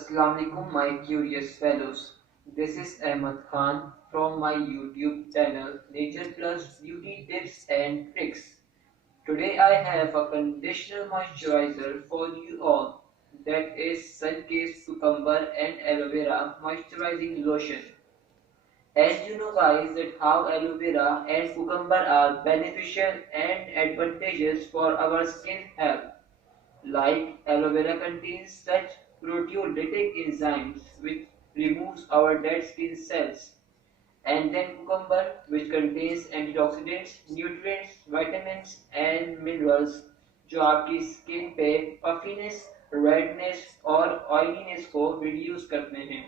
Assalamu alaikum, my curious fellows. This is Ahmad Khan from my YouTube channel Nature Plus Beauty Tips and Tricks. Today I have a conditioner moisturizer for you all, that is sun-kissed cucumber and aloe vera moisturizing lotion. As you know guys that how aloe vera and cucumber are beneficial and advantageous for our skin health. Like aloe vera contains such proteolytic enzymes which removes our dead skin cells, and then cucumber which contains antioxidants, nutrients, vitamins and minerals जो आपकी skin पे puffiness, redness और oiliness को reduce करते हैं।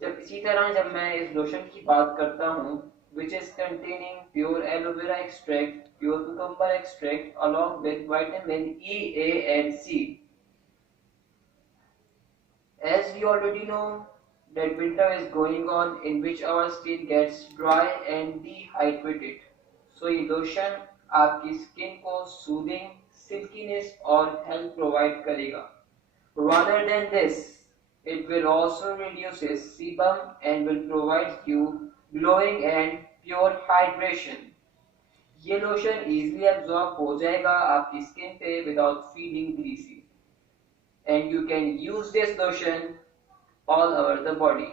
जब इसी तरह जब मैं इस लोशन की बात करता हूँ which is containing pure aloe vera extract, pure cucumber extract along with vitamin E, A and C. As we already know that winter is going on in which our skin gets dry and dehydrated. So ये lotion आपकी skin को soothing, सिल्कीनेस और health provide करेगा। Rather than this, it will also reduce sebum and will provide you glowing and pure hydration. ये lotion easily absorb हो जाएगा आपकी skin पे without feeling greasy. And you can use this lotion all over the body.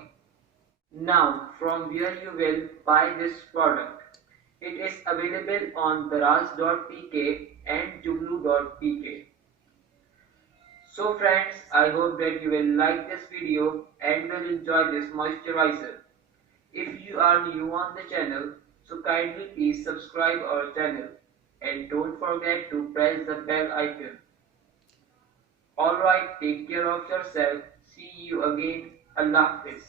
Now, from where you will buy this product? It is available on Draz.pk and Juglo.pk. So friends, I hope that you will like this video and will enjoy this moisturizer. If you are new on the channel, so kindly please subscribe our channel and don't forget to press the bell icon. Alright, take care of yourself. See you again. Allah Hafiz.